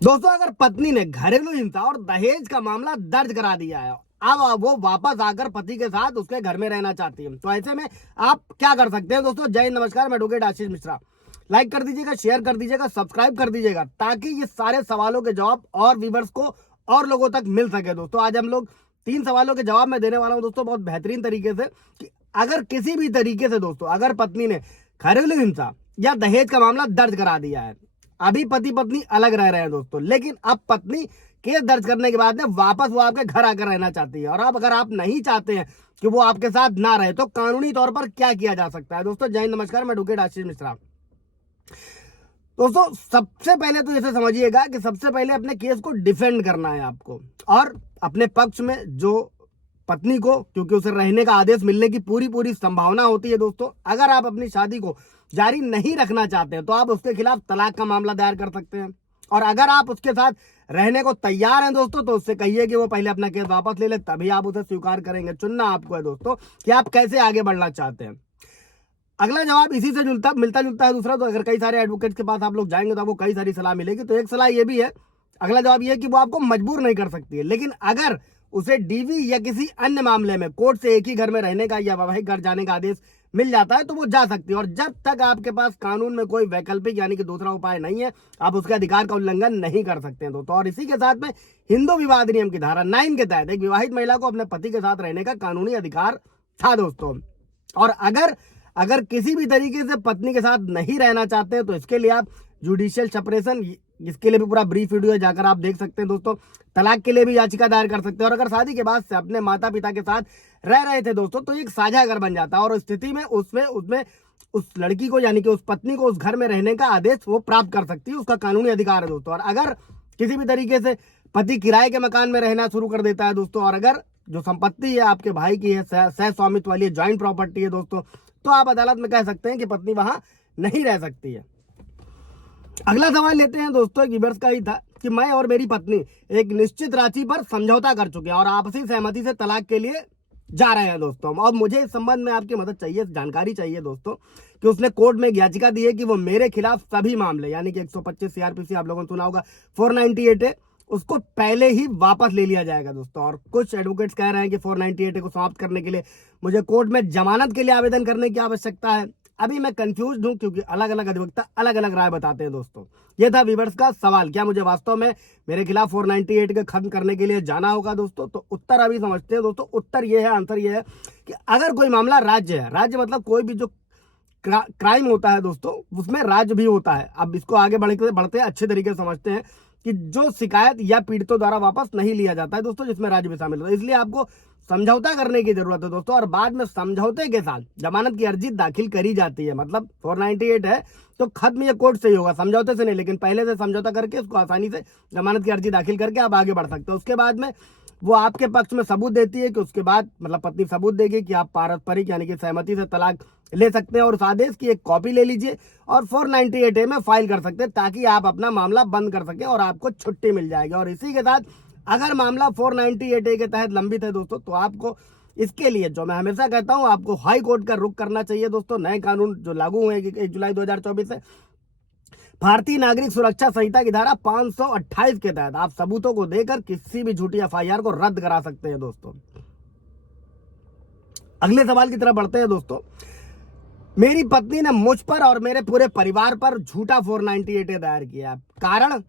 दोस्तों, अगर पत्नी ने घरेलू हिंसा और दहेज का मामला दर्ज करा दिया है, अब वो वापस आकर पति के साथ उसके घर में रहना चाहती है, तो ऐसे में आप क्या कर सकते हैं? दोस्तों, जय हिंद, नमस्कार, मैं एडवोकेट आशीष मिश्रा। लाइक कर दीजिएगा, शेयर कर दीजिएगा, सब्सक्राइब कर दीजिएगा, ताकि ये सारे सवालों के जवाब और व्यूअर्स को और लोगों तक मिल सके। दोस्तों, आज हम लोग 3 सवालों के जवाब मैं देने वाला हूं दोस्तों, बहुत बेहतरीन तरीके से, कि अगर किसी भी तरीके से दोस्तों, अगर पत्नी ने घरेलू हिंसा या दहेज का मामला दर्ज करा दिया है, अभी पति पत्नी अलग रह रहे हैं दोस्तों, लेकिन अब पत्नी केस दर्ज करने के बाद में वापस वो आपके घर आकर रहना चाहती है, और अब अगर आप नहीं चाहते हैं कि वो आपके साथ ना रहे, तो कानूनी तौर पर क्या किया जा सकता है? दोस्तों, जय हिंद, नमस्कार, मैं एडवोकेट आशीष मिश्रा। दोस्तों, सबसे पहले तो ऐसे समझिएगा कि सबसे पहले अपने केस को डिफेंड करना है आपको, और अपने पक्ष में जो पत्नी को, क्योंकि उसे रहने का आदेश मिलने की पूरी पूरी संभावना होती है दोस्तों, अगर आप अपनी शादी को जारी नहीं रखना चाहते हैं तो आप उसके खिलाफ तलाक का मामला दायर कर सकते हैं। और अगर आप उसके साथ रहने को तैयार हैं दोस्तों, तो उससे कहिए कि वो पहले अपना केस वापस ले ले, तभी आप उसे स्वीकार करेंगे। चुनना आपको है दोस्तों कि आप कैसे आगे बढ़ना चाहते हैं। अगला जवाब इसी से मिलता जुलता है दूसरा। तो अगर कई सारे एडवोकेट के पास आप लोग जाएंगे तो आपको कई सारी सलाह मिलेगी, तो एक सलाह ये भी है, अगला जवाब ये है कि वो आपको मजबूर नहीं कर सकती है, लेकिन अगर उसे डीवी या किसी अन्य मामले में कोर्ट से एक ही घर में रहने का या वैवाहिक घर जाने का आदेश मिल जाता है तो वो जा सकती है। और जब तक आपके पास कानून में कोई वैकल्पिक यानी कि दूसरा उपाय नहीं है, आप उसके अधिकार का उल्लंघन नहीं कर सकते हैं दोस्तों। और इसी के साथ में हिंदू विवाह अधिनियम की धारा 9 के तहत एक विवाहित महिला को अपने पति के साथ रहने का कानूनी अधिकार था दोस्तों। और अगर किसी भी तरीके से पत्नी के साथ नहीं रहना चाहते हैं तो इसके लिए आप जुडिशियल सेपरेशन, इसके लिए भी पूरा ब्रीफ वीडियो है, जाकर आप देख सकते हैं दोस्तों। तलाक के लिए भी याचिका दायर कर सकते हैं। और अगर शादी के बाद से अपने माता पिता के साथ रह रहे थे दोस्तों, तो एक साझा घर बन जाता है, और उस स्थिति में उसमें उस लड़की को यानी कि उस पत्नी को उस घर में रहने का आदेश वो प्राप्त कर सकती है, उसका कानूनी अधिकार है दोस्तों। और अगर किसी भी तरीके से पति किराए के मकान में रहना शुरू कर देता है दोस्तों, और अगर जो संपत्ति है आपके भाई की है, सह स्वामित्व वाली ज्वाइंट प्रॉपर्टी है दोस्तों, तो आप अदालत में कह सकते हैं कि पत्नी वहां नहीं रह सकती है। अगला सवाल लेते हैं दोस्तों, एक व्यूअर्स का ही था कि मैं और मेरी पत्नी एक निश्चित राशि पर समझौता कर चुके हैं और आपसी सहमति से तलाक के लिए जा रहे हैं दोस्तों। और मुझे इस संबंध में आपकी मदद चाहिए, जानकारी चाहिए दोस्तों, कि उसने कोर्ट में एक याचिका दी है कि वो मेरे खिलाफ सभी मामले यानी कि 125 सीआरपीसी आप लोगों ने सुना होगा, 498 है, उसको पहले ही वापस ले लिया जाएगा दोस्तों। और कुछ एडवोकेट्स कह रहे हैं कि 498 को समाप्त करने के लिए मुझे कोर्ट में जमानत के लिए आवेदन करने की आवश्यकता है। अभी मैं कंफ्यूज हूं, क्योंकि अलग अलग अधिवक्ता अलग अलग राय बताते हैं दोस्तों। ये था व्यूअर्स का सवाल, क्या मुझे वास्तव में मेरे खिलाफ 498 के खत्म करने के लिए जाना होगा दोस्तों? तो उत्तर अभी समझते हैं दोस्तों। उत्तर ये है, आंसर ये है कि अगर कोई मामला राज्य है, राज्य मतलब कोई भी जो क्राइम होता है दोस्तों, उसमें राज्य भी होता है। अब इसको आगे बढ़ते अच्छे तरीके से समझते हैं कि जो शिकायत या पीड़ितों द्वारा वापस नहीं लिया जाता है दोस्तों, जिसमें राज्य भी शामिल होता है, इसलिए आपको समझौता करने की जरूरत है दोस्तों। और बाद में समझौते के साथ जमानत की अर्जी दाखिल करी जाती है। मतलब 498 है तो खत्म ये कोर्ट से ही होगा, समझौते से नहीं, लेकिन पहले से समझौता करके उसको आसानी से जमानत की अर्जी दाखिल करके आप आगे बढ़ सकते हो। उसके बाद में वो आपके पक्ष में सबूत देती है कि उसके बाद मतलब पत्नी सबूत देगी कि आप पारस्परिक यानी कि सहमति से तलाक ले सकते हैं, और उस आदेश की एक कॉपी ले लीजिए और 498 में फाइल कर सकते हैं, ताकि आप अपना मामला बंद कर सके और आपको छुट्टी मिल जाएगी। और इसी के साथ अगर मामला 498 के तहत लंबित है दोस्तों, तो आपको इसके लिए, जो मैं हमेशा कहता हूं, आपको हाई कोर्ट का रुख करना चाहिए दोस्तों। नए कानून जो लागू हुए 1 जुलाई 2024 से, भारतीय नागरिक सुरक्षा संहिता की धारा 528 के तहत आप सबूतों को देकर किसी भी झूठी एफआईआर को रद्द करा सकते हैं दोस्तों। अगले सवाल की तरफ बढ़ते हैं दोस्तों। मेरी पत्नी ने मुझ पर और मेरे पूरे परिवार पर झूठा 498 दायर किया। कारण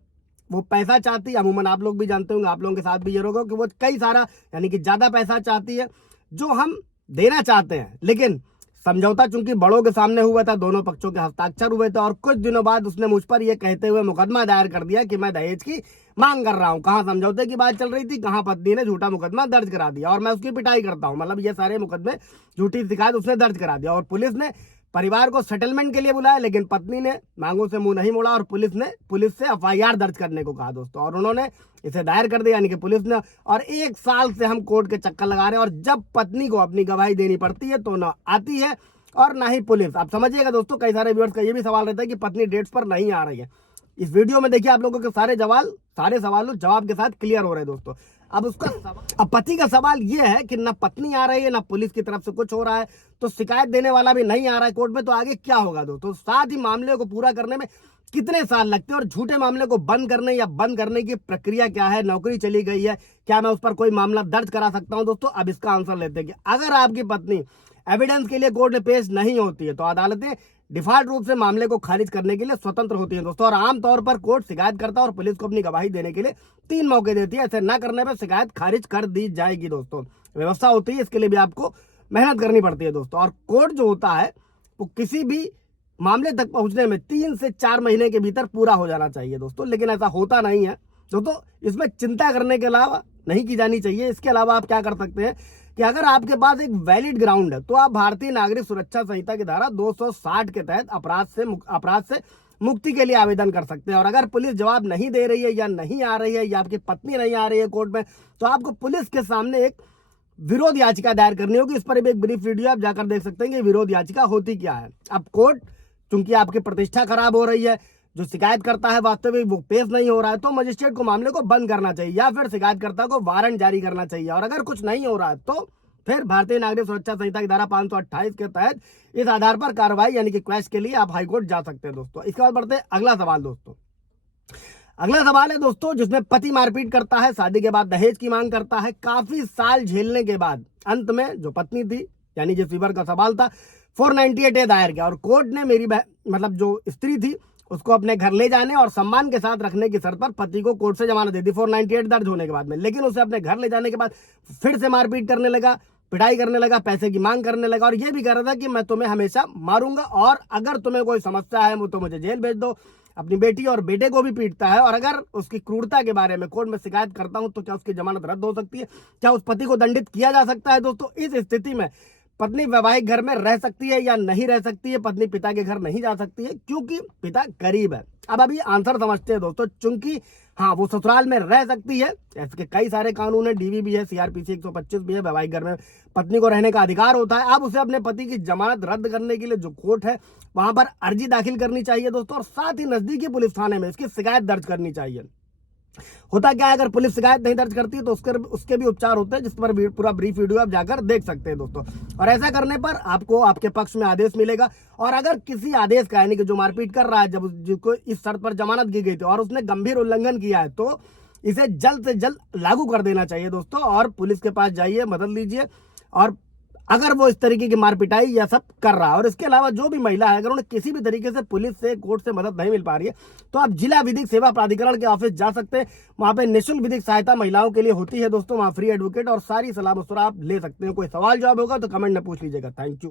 वो पैसा चाहती है। अमूमन आप लोग भी जानते होंगे, आप लोगों के साथ भी ये होगा कि वो कई सारा यानी कि ज्यादा पैसा चाहती है, जो हम देना चाहते हैं। लेकिन समझौता चूंकि बड़ों के सामने हुआ था, दोनों पक्षों के हस्ताक्षर हुए थे, और कुछ दिनों बाद उसने मुझ पर यह कहते हुए मुकदमा दायर कर दिया कि मैं दहेज की मांग कर रहा हूं। कहां समझौते की बात चल रही थी, कहां पत्नी ने झूठा मुकदमा दर्ज करा दिया, और मैं उसकी पिटाई करता हूं। मतलब ये सारे मुकदमे, झूठी शिकायत उसने दर्ज करा दिया। और पुलिस ने परिवार को सेटलमेंट के लिए बुलाया, लेकिन पत्नी ने मांगों से मुंह नहीं मोड़ा और पुलिस से एफआईआर दर्ज करने को कहा दोस्तों, और उन्होंने इसे दायर कर दिया यानी कि पुलिस ने। और 1 साल से हम कोर्ट के चक्कर लगा रहे हैं, और जब पत्नी को अपनी गवाही देनी पड़ती है तो ना आती है और ना ही पुलिस। आप समझिएगा दोस्तों, कई सारे व्यूअर्स का ये भी सवाल रहता है कि पत्नी डेट्स पर नहीं आ रही है। इस वीडियो में देखिए आप लोगों के सारे सवाल जवाब के साथ क्लियर हो रहे हैं दोस्तों। अब पति का सवाल यह है कि ना पत्नी आ रही है, ना पुलिस की तरफ से कुछ हो रहा है, तो शिकायत देने वाला भी नहीं आ रहा है कोर्ट में, तो आगे क्या होगा दोस्तों? साथ ही मामले को पूरा करने में कितने साल लगते हैं और झूठे मामले को बंद करने की प्रक्रिया क्या है, नौकरी चली गई है, क्या मैं उस पर कोई मामला दर्ज करा सकता हूं दोस्तों। अब इसका आंसर लेते हैं कि अगर आपकी पत्नी एविडेंस के लिए कोर्ट में पेश नहीं होती है तो अदालतें डिफॉल्ट रूप से मामले को खारिज करने के लिए स्वतंत्र होती है दोस्तों। और आमतौर पर कोर्ट शिकायतकर्ता और पुलिस को अपनी गवाही देने के लिए 3 मौके देती है। ऐसे न करने पर शिकायत खारिज कर दी जाएगी दोस्तों। व्यवस्था होती है, इसके लिए भी आपको मेहनत करनी पड़ती है दोस्तों। और कोर्ट जो होता है वो किसी भी मामले तक पहुंचने में 3 से 4 महीने के भीतर पूरा हो जाना चाहिए दोस्तों, लेकिन ऐसा होता नहीं है दोस्तों। इसमें चिंता करने के अलावा नहीं की जानी चाहिए। इसके अलावा आप क्या कर सकते हैं कि अगर आपके पास एक वैलिड ग्राउंड है तो आप भारतीय नागरिक सुरक्षा संहिता की धारा 260 के तहत अपराध से मुक्ति के लिए आवेदन कर सकते हैं। और अगर पुलिस जवाब नहीं दे रही है या नहीं आ रही है या आपकी पत्नी नहीं आ रही है कोर्ट में, तो आपको पुलिस के सामने एक विरोध याचिका दायर करनी होगी। इस पर भी एक ब्रीफ वीडियो आप जाकर देख सकते हैं कि विरोध याचिका होती क्या है। अब कोर्ट चूंकि आपकी प्रतिष्ठा खराब हो रही है, जो शिकायत करता है वास्तविक वो पेश नहीं हो रहा है, तो मजिस्ट्रेट को मामले को बंद करना चाहिए या फिर शिकायतकर्ता को वारंट जारी करना चाहिए। और अगर कुछ नहीं हो रहा है तो फिर भारतीय नागरिक सुरक्षा संहिता की धारा 528 के तहत इस आधार पर कार्रवाई यानी कि क्वेश के लिए आप हाईकोर्ट जा सकते हैं दोस्तों। इसके बाद बढ़ते हैं अगला सवाल दोस्तों। अगला सवाल है दोस्तों जिसमें पति मारपीट करता है, शादी के बाद दहेज की मांग करता है, काफी साल झेलने के बाद अंत में जो पत्नी थी यानी जिस वीवर का सवाल था 498A दायर किया और कोर्ट ने मेरी मतलब जो स्त्री थी उसको अपने घर ले जाने और सम्मान के साथ रखने की शर्त पर पति को कोर्ट से जमानत दे दी 498 दर्ज होने के बाद में। लेकिन उसे अपने घर ले जाने के बाद फिर से मारपीट करने लगा, पिटाई करने लगा, पैसे की मांग करने लगा और ये भी कह रहा था कि मैं तुम्हें हमेशा मारूंगा और अगर तुम्हें कोई समस्या है वो तो मुझे जेल भेज दो। अपनी बेटी और बेटे को भी पीटता है और अगर उसकी क्रूरता के बारे में कोर्ट में शिकायत करता हूं तो क्या उसकी जमानत रद्द हो सकती है, क्या उस पति को दंडित किया जा सकता है दोस्तों। इस स्थिति में पत्नी वैवाहिक घर में रह सकती है या नहीं रह सकती है। पत्नी पिता के घर नहीं जा सकती है क्योंकि पिता गरीब है। अब अभी आंसर समझते हैं दोस्तों। चूंकि हाँ वो ससुराल में रह सकती है, इसके कई सारे कानून है, डीवी भी है, सीआरपीसी 125 भी है, वैवाहिक घर में पत्नी को रहने का अधिकार होता है। अब उसे अपने पति की जमानत रद्द करने के लिए जो कोर्ट है वहां पर अर्जी दाखिल करनी चाहिए दोस्तों और साथ ही नजदीकी पुलिस थाने में इसकी शिकायत दर्ज करनी चाहिए। होता क्या है अगर पुलिस शिकायत नहीं दर्ज करती है तो उसके भी उपचार होते हैं जिस पर पूरा ब्रीफ वीडियो आप जाकर देख सकते हैं दोस्तों। और ऐसा करने पर आपको आपके पक्ष में आदेश मिलेगा। और अगर किसी आदेश का यानी कि जो मारपीट कर रहा है जब जिसको इस शर्त पर जमानत की गई थी और उसने गंभीर उल्लंघन किया है तो इसे जल्द से जल्द लागू कर देना चाहिए दोस्तों। और पुलिस के पास जाइए, मदद लीजिए और अगर वो इस तरीके की मारपिटाई या सब कर रहा है। और इसके अलावा जो भी महिला है अगर उन्हें किसी भी तरीके से पुलिस से कोर्ट से मदद नहीं मिल पा रही है तो आप जिला विधिक सेवा प्राधिकरण के ऑफिस जा सकते हैं। वहां पे निःशुल्क विधिक सहायता महिलाओं के लिए होती है दोस्तों। वहां फ्री एडवोकेट और सारी सलाह मशवरा आप ले सकते हैं। कोई सवाल जवाब होगा तो कमेंट में पूछ लीजिएगा। Thank you.